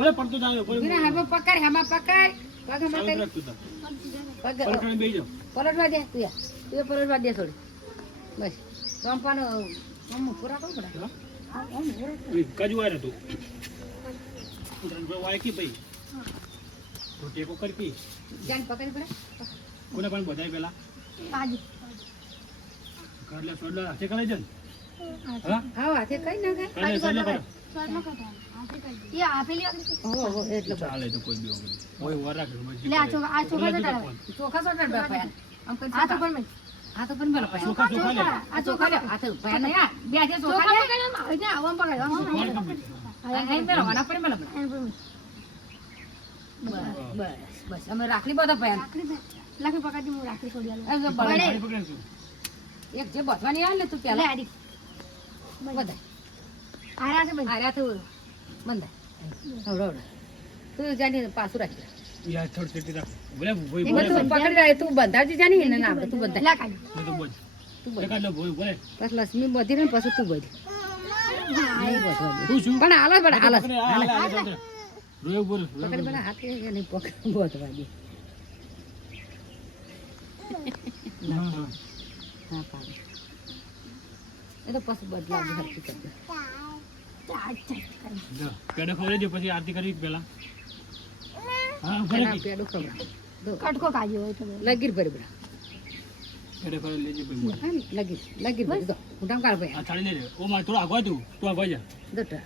ઓલે પડતો જાયો કોઈ વિના હવે પકડ હમા પકડ પગ હમા કરી પગ પલટણ બેહી જાવ પલટવા દે તું યાર પલટવા દે થોડી બસ રંપાનો મમ્મો પૂરા કોણ પડે કાજુ આરે તું ઉડન વાય કે ભાઈ તો ટેકો કરતી જાન પકડી પડે કોને પણ બધાય પેલા બાજુ કરલે છોડલા હાથે કરાઈ જન હા હા હાથે કઈ ના કર કરલે છોડલા કર શોર્ટ નો કરતા હાથે કરી એ આપેલી આગળ ઓહો એટલે ચાલે તો કોઈ બી ઓગળી ઓય વરા કે લે આ ચોખા ચોખા સોટા ડફાયા આમ કઈ આ તો પણ મેં આ તો પણ બલપાયા ચોખા ચોખા લે આ ચોખા લે આ તો પાયા ને યાર બે છે ચોખા ચોખા લે પકડ્યા ને આવમ પકડ્યા અહીં મેલા વાના પર મેલા બસ બસ અમે રાખલી બધા પાયા લાખી પકડી હું રાખી છોડી આલું એમ તો બળે પાણી પકડે એક જે બસવાની આવે ને તું લે પેલા આડી બધા આરા છે ભાઈ આર્યા તો બંધા હવડો તું જાને પાછું રાખી યાર થોડી છેટી રાખ બોલે ભોય એક બોલે તું પકડી રાય તું બંધાવજી જાની ને ના તું બંધા લા કાઢી મેં તો બોલ તું બંધ એકાદ ભોય બોલે બસ લક્ષ્મી બધી ને પછી તું બધી નહીં બધવા દે હું છું પણ હાલત પણ હાલત રોયો બોલ પકડી પણ હાથે એને પકડી બધવા દે હા પાડે એ તો પછી બદલાવી હરકી કરી દે પેડો ખવડાવી દે પછી આરતી કરી પેલા હા ભલે એના પેડું ખવડાવ દો કટકો કાઢ્યો હોય તો લગીર ભરી બરા પેડો ખવડાવી લેજે ભાઈ મોર હા લગીર ભરી દો મોટામ કાઢ ભાઈ આ થાળી લે ઓ માર થોડો આગવા તું આગવા જા દોટા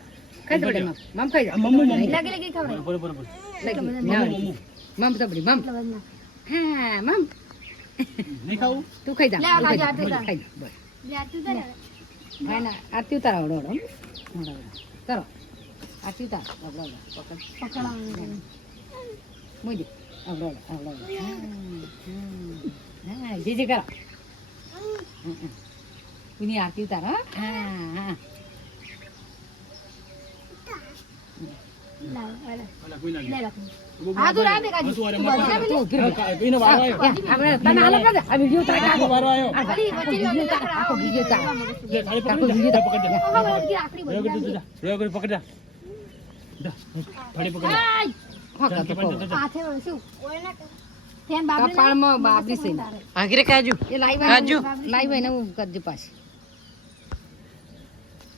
ખાઈ દો બેટા મમ ખાઈ જા મમ્મુ લાગી લાગી ખવડાય બરોબર લગી મમ તો બરી મમ એટલે બધું હા મમ નહીં ખાવું તું ખાઈ જા લે, તું ખાઈ જા, આરતી ખાઈ જા બસ લે આ તું તારે હા ના આરતી ઉતાર આવડો કરો આરતી ઉતાર આવડો પકડ પકડાવાનું મુજે આવડો હા જે કરો એની આરતી ઉતાર હા લાવ આલે અલા કોઈ ના લે લાખી આ તું રાતે કાઢી તું અરે તું મત બધે પેલી એનો વારો આવ્યો આપણે તને હાલો પડે આ વિડિયો ઉતાર આખો વારો આવ્યો આખો વિડિયો ઉતાર લે થાળી પકડી જા પકડ જા હવે બધી આખડી રોયો બધી કરી જા રોયો કરી પકડ જા જા થાળી પકડ જા હા તો હાથે શું તેન બાબરી કપાળમાં બાબરી છે આખરે કાજુ એ લાઈવ કાજુ. લાઈવ એને હું કરજે પાછી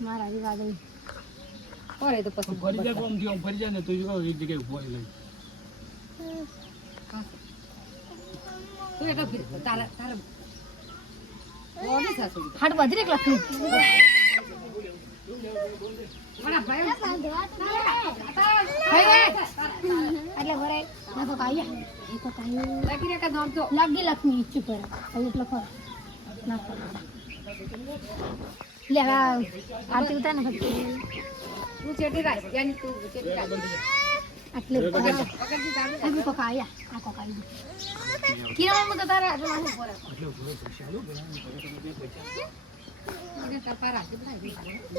મારા રી વાગઈ ઓરે તો પછી ફરી જા કોમ થી ફરી જા ને તું જો એક જગ્યાએ ઉભો રહી તું એક ફીર તારા તારા ઓની સાસુ હાડ બધી એક લખી બડા ભાઈ એટલે ભરે ના તો કાયા એ તો કાયું લગી રે કે નામ તો લાગી લક્ષ્મી ઈચ્છું કરે હવે એટલે ખરો ના લે આરતી ઉતાર ને તું ચેટી રાખ યાની તું ચેટી રાખ આટલે પકડજી તારું આ તો કાયા આ તો કાયું કિરણ માં તો તારે આટલે માથે પડે એને ટપા રાખી બનાવી